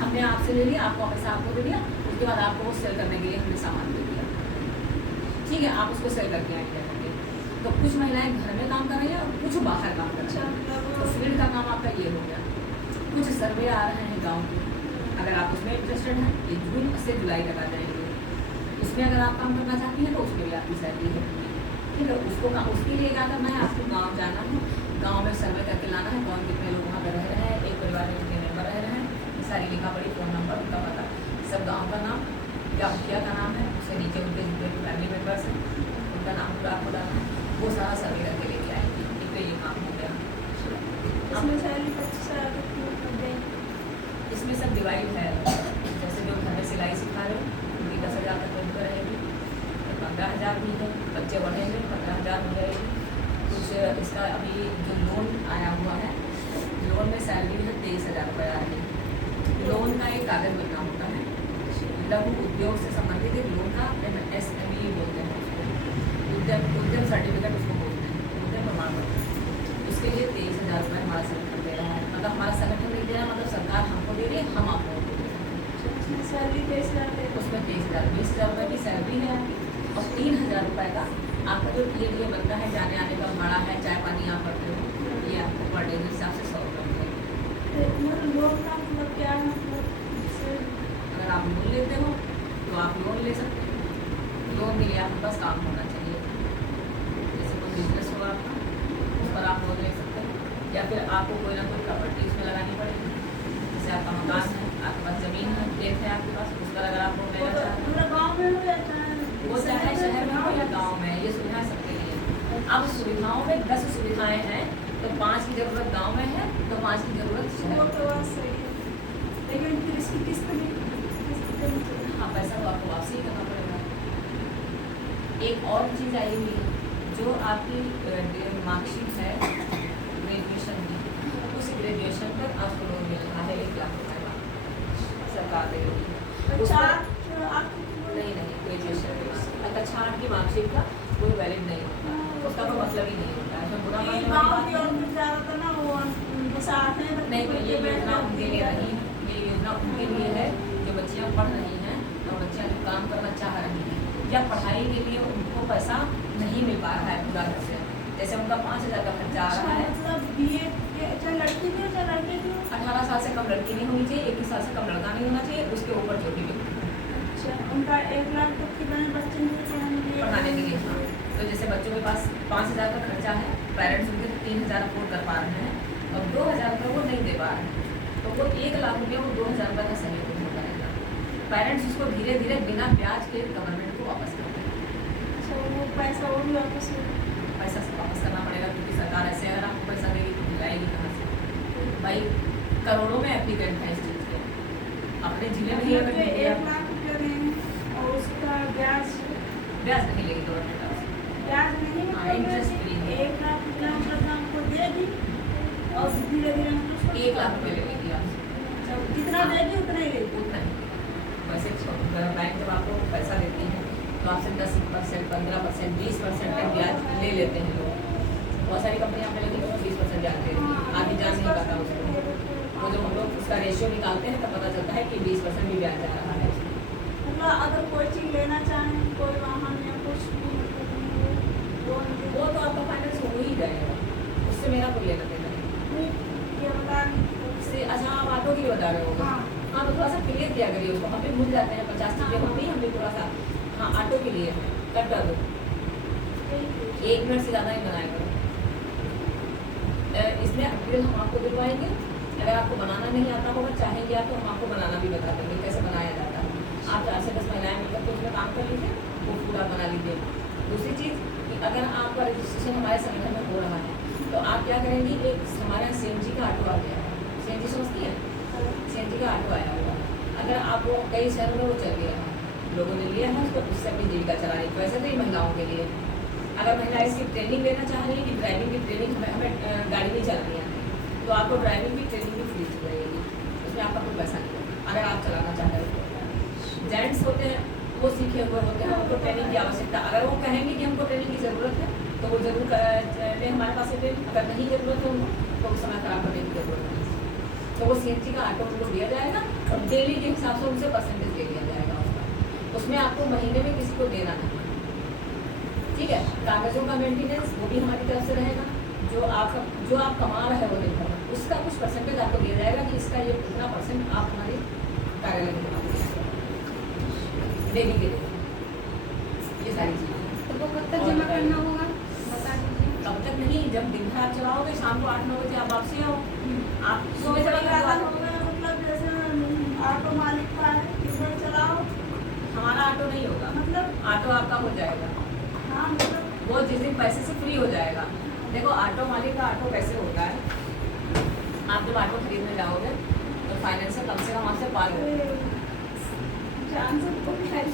हमने आपसे ले लिया, आपको पैसा आपको दे दिया, उसके बाद आपको वो सेल करने के लिए हमने सामान दे दिया, ठीक है, आप उसको सेल करके आएंगे। तो कुछ महिलाएं घर में काम कर रही हैं और कुछ बाहर काम कर रही हैं। तो फील्ड का काम आपका ये हो गया। कुछ सर्वे आ रहे हैं गाँव के, अगर आप उसमें इंटरेस्टेड हैं, ये जून से जुलाई तक आ जाएंगे, उसमें अगर आप काम करना चाहती हैं तो उसके लिए आपकी सैलरी है, ठीक है। उसके लिए क्या करना है, आपको गाँव जाना है, गाँव में सर्वे करके लाना है, कौन कितने लोग वहाँ पर रह रहे हैं, एक परिवार में कितने मेंबर रह रहे हैं, सारी लिखा पड़ी, फ़ोन नंबर, उनका पता, सब गाँव का नाम, क्या मुखिया का नाम है, उसके नीचे उनके जितने फैमिली मेम्बर्स हैं उनका नाम पूरा आपको डालना है, वो सारा सर्वे करके लेके आएंगे। एक तो ये काम हो गया। इसमें सैलरी 25,000 इसमें सब डिवाइड है, जैसे जो घर में सिलाई सिखा रहे हो उनकी 10,000 तक उनको रहेगी, 15,000 भी है, बच्चे बढ़ेंगे 15,000 हो जाएगी। कुछ इसका अभी जो लोन आया हुआ है, लोन में सैलरी है 23,000 रुपये आ रही है। लोन का एक कागज़ बनना होता है, लघु उद्योग से संबंधित एक लोन का SME बोलते हैं उसको, उद्यम सर्टिफिकेट उसको बोलते हैं, उद्यम प्रमाण पत्र। उसके लिए 23,000 रुपये हमारा संगठन दे रहा है, मतलब हमारा संगठन नहीं दे रहा, मतलब सरकार हमको दे रही है, हम आपको दे रहे हैं। उसमें सैलरी 23,000, उसमें 23,000, 20,000 रुपये की सैलरी है आपकी, और 3,000 रुपये का आपका जो PA बनता है, जाने आने का भाड़ा है, चाय पानी आप पड़ते हो, ये आपको पर डे के हिसाब से 100 रुपये मिलेगा। लोन का मतलब क्या है, अगर आप लोन लेते हो तो आप लोन ले सकते हो, लोन के लिए आपके पास काम होना चाहिए, जैसे कोई बिजनेस होगा आपका, उस पर आप लोन ले सकते हो, या फिर आपको कोई ना कोई प्रॉपर्टी उसमें लगानी पड़ेगी, जैसे आपका मकान है, आपके पास ज़मीन है, खेत है आपके पास, उस पर अगर आप लोन लेना चाहते हो, गाँव में हो जाता है, वो चाहे शहर में हो या गाँव में, ये सुविधाएं सबके लिए। अब सुविधाओं में 10 सुविधाएँ हैं, तो 5 की ज़रूरत गाँव में है, तो 5 की ज़रूरत शहर में। तो बात सही है, लेकिन फिर इसकी किस्त भी हाँ, पैसा तो आपको वापसी करना पड़ेगा। एक और चीज़ आई हुई है, जो आपकी मार्कशीट है ग्रेजुएशन की, उस ग्रेजुएशन पर आपको लोन मिल रहा है 1 लाख रुपये का, सरकार दे रही है। नहीं, ग्रेजुएशन अगर 6 की मार्कशीट का कोई वैलिड नहीं होता, उसका कोई मतलब ही नहीं होता है, बुरा नहीं, ये योजना उनके लिए नहीं है, ये योजना उनके लिए है जो बच्चियाँ पढ़ रही हैं और बच्चियाँ जो काम करना चाह रही हैं, या पढ़ाई के लिए उनको पैसा नहीं मिल पा रहा है पूरा घर से, जैसे उनका 5,000 का खर्चा आ रहा है। लड़की भी 18 साल से कम लड़की नहीं होनी चाहिए, 21 साल से कम लड़का नहीं होना चाहिए, उसके ऊपर जो भी उनका 1 लाख तक के बच्चे पढ़ाने के लिए। हाँ, तो जैसे बच्चों के पास 5,000 का खर्चा है, पेरेंट्स उनके 3,000 अफोर्ड कर पा रहे हैं और 2,000 रुपये वो नहीं दे पा रहे हैं, तो वो 1 लाख रुपये वो 2,000 रुपये का सहयोग हो जाएगा। पेरेंट्स उसको धीरे धीरे बिना ब्याज के गवर्नमेंट को वापस कर देंगे। वो पैसा वो भी वापस करना पड़ेगा, क्योंकि सरकार ऐसे अगर आपको पैसा देगी तो दिलाएगी कहाँ से? भाई करोड़ों में एप्लीकेंट है इस चीज़ के, अपने जिले में ही अगर 1 लाख रुपये दें और उसका ब्याज नहीं लेगी गवर्नमेंट आपसे, ब्याज नहीं, हाँ, इंटरेस्ट फ्री है। 1 लाख रुपये मतलब हमको देगी और धीरे धीरे 1 लाख रुपये लेगी आपसे, जितना देगी उतना ही लेगी। उतना ही। वैसे बैंक जब आपको पैसा देती है तो आपसे 10%, 15%, 20% तक ब्याज ले लेते हैं लोग, बहुत सारी कंपनियाँ पे लेती है 20% ब्याज दे रही है, आगे जान नहीं पाता उसको, तो जब हम लोग उसका रेशियो निकालते हैं तब पता चलता है कि 20% भी ब्याज जा रहा है। मतलब अगर कोई चीज़ लेना चाहें, कोई वाहन या कुछ वो तो आपका फाइनेंस हो ही जाएगा, उससे मेरा कोई लेना देना नहीं। ये बता इससे अच्छा आप ऑटो की बता रहे हो? हाँ, तो थोड़ा सा क्लियर किया करिए उसको, हम भी भूल जाते हैं, 50 चीज़ें होती हैं, हम भी थोड़ा सा, हाँ ऑटो के लिए कट कर दो, 1 मिनट से ज़्यादा ही बनाया करो। इसमें अपील हम आपको दिलवाएंगे, अगर आपको बनाना नहीं आता होगा, चाहेंगे आप तो हम आपको बनाना भी बता देंगे कैसे बनाया जाता है। आप 4 से 10 महिलाएं मिलकर तो उसमें काम कर लीजिए, वो पूरा बना लीजिए। दूसरी चीज़ कि अगर आपका रजिस्ट्रेशन हमारे संगठन में हो रहा है तो आप क्या करेंगी, एक हमारे यहाँ CNG का ऑटो आ गया है, CNG समझती है, CNG का ऑटो आया हुआ है, अगर आप वो कई शहरों में वो चल गया है, लोगों ने लिया है उसको, उससे अपनी जीविका चला रही है। वैसे तो ये महिलाओं के लिए, अगर महिलाएं इसकी ट्रेनिंग लेना चाह रही है कि ड्राइविंग की ट्रेनिंग हमें गाड़ी नहीं चलानी आती, तो आपको ड्राइविंग की ट्रेनिंग भी फ्री रहेगी, उसमें आपका कोई पैसा नहीं होगा अगर आप चलाना चाह रहे हो। जेंट्स होते हैं वो सीखे हुए होते हैं, उनको ट्रेनिंग की आवश्यकता, अगर वो कहेंगे कि हमको ट्रेनिंग की ज़रूरत है तो वो जरूर लें हमारे पास से ट्रेनिंग, अगर नहीं ज़रूरत है उनको तो समय ख़राब करने की ज़रूरत नहीं, तो वो CNG का ऑटो उनको दिया जाएगा। और डेली के हिसाब से उनसे परसेंटेज ले लिया जाएगा उसका। उसमें आपको महीने में किसी को देना नहीं, ठीक है। कागजों का मेंटेनेंस वो भी हमारी तरफ से रहेगा। जो आप कमा रहे हो दिन भर में, उसका कुछ परसेंटेज आपको दिया जाएगा कि इसका ये इतना परसेंट आप हमारे कार्यालय में जमा करिए डेली के लिए। ये सारी चीज़ें तो वो कब तक जमा करना होगा बता दीजिए। तब तक नहीं, जब दिन भर आप चलाओगे शाम को 8-9 बजे आप वापसी आओ। आप सुबह सुबह जमा ज़्यादा करवा हो दो। गया, मतलब जैसे ऑटो मालिक का है, किधर चलाओ, हमारा ऑटो नहीं होगा, मतलब ऑटो आपका हो जाएगा। हाँ मतलब वो जिस दिन पैसे से फ्री हो जाएगा। देखो ऑटो मालिक का ऑटो कैसे होता है, आप जब ऑटो खरीदने जाओगे तो फाइनेंसर कम से कम आपसे पाल जान सबको प्यारी,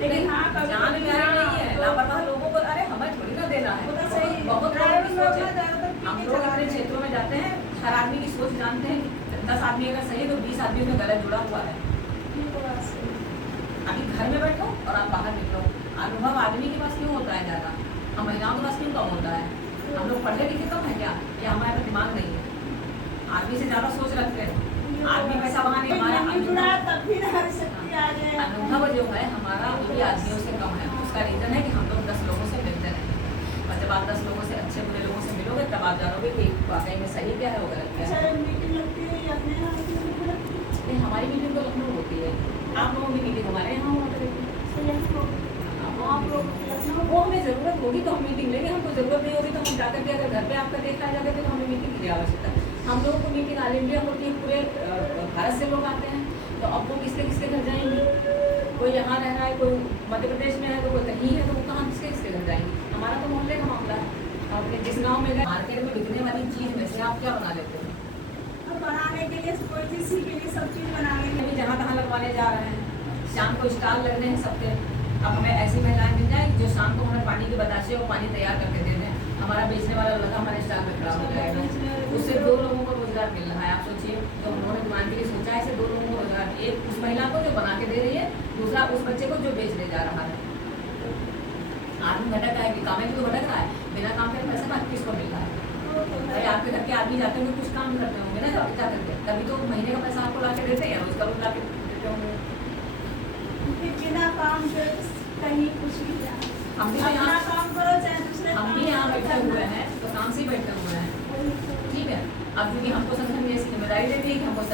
लेकिन हाँ कभी जान कभी प्यारी नहीं है, हाँ, लापरवाह लोगों को अरे हमें थोड़ी ना देना है। वो तो सही, बहुत लोगों की ड्राइवर लोग सोच ना है। ज़्यादातर हम पी के लोग अपने चलाते हैं। क्षेत्रों में जाते हैं, हर आदमी की सोच जानते हैं कि 10 आदमी अगर सही है तो 20 आदमी में गलत जुड़ा हुआ है। ये तो बात सही है। अभी घर में बैठो और आप बाहर निकलो, अनुभव आदमी के पास क्यों होता है ज़्यादा, हम महिलाओं के पास क्यों कम होता है? हम लोग पढ़े लिखे कम है क्या, या हमारे पास दिमाग नहीं है? आदमी से ज़्यादा सोच रखते हैं, आदमी पैसा वहाँ नहीं, हमारा नहीं जुड़ा अनुभव- तब भी नारी शक्ति आ जाए। अनुभव जो है हमारा अभी आदमियों से कम है। उसका रीज़न है कि हम लोग 10 लोगों से मिलते नहीं, और जब आप 10 लोगों से अच्छे बुरे लोगों से मिलोगे तब आप जानोगे कि वाकई में सही क्या है और गलत क्या है। अच्छा मीटिंग लगती है या अपने यहाँ मीटिंग लगती है? नहीं, हमारी मीटिंग तो लखनऊ होती है, आप लोगों की मीटिंग हमारे यहाँ हुआ करेगी। आप लोग लखनऊ वो हमें ज़रूरत होगी तो हम मीटिंग लेंगे, हमको ज़रूरत नहीं होगी तो हम जाकर के अगर घर पे आपका देखा जाएगा तो हमें मीटिंग की आवश्यकता है। हम लोगों को मीटिंग ऑल इंडिया होती है, पूरे भारत से लोग आते हैं, तो अब वो किसके किसके घर जाएंगे? कोई यहाँ रह रहा है, कोई मध्य प्रदेश में है, तो कोई कहीं है, तो वो कहाँ किसके किसके घर जाएंगे? हमारा तो मोहल्ले का मामला है। अपने जिस गाँव में गए, मार्केट में बिकने वाली चीज़ में से आप क्या बना लेते हैं? अब बनाने के लिए कोई चीज़ के लिए सब चीज़ बनाने के अभी जहाँ तहाँ लगवाने जा रहे हैं, शाम को स्टॉल लगने हैं सबके। अब हमें ऐसी महिलाएं मिल जाए जो शाम को हमें पानी के बताशे और पानी तैयार करके दे दें, हमारा बेचने वाला लड़का हमारे स्टॉल में खड़ा हो जाएगा। उससे 2 लोगों को रोजगार मिल रहा है। आप सोचिए, तो उन्होंने दुकान के लिए सोचा है, ऐसे 2 लोगों को रोजगार, एक उस महिला को जो बना के दे रही है, दूसरा उस बच्चे को जो बेचने जा रहा है। आदमी भटक रहा है कि काम में भी तो भटक रहा है, बिना काम के पैसा बाकी किसको मिल रहा है? भाई आपके घर के आदमी जाते होंगे, कुछ काम करते होंगे ना जा करके, तभी तो महीने का पैसा आपको ला के देते हैं, रोज का रोज ला के देते होंगे। बिना काम के कहीं कुछ भी जाए, हम भी तो अपना यहाँ काम करो चाहे दूसरे हम भी यहाँ बैठे हुए हैं, तो काम से ही बैठे हुए हैं, ठीक है। अब क्योंकि हमको संगठन ने ऐसी जिम्मेदारी दे दी है कि हमको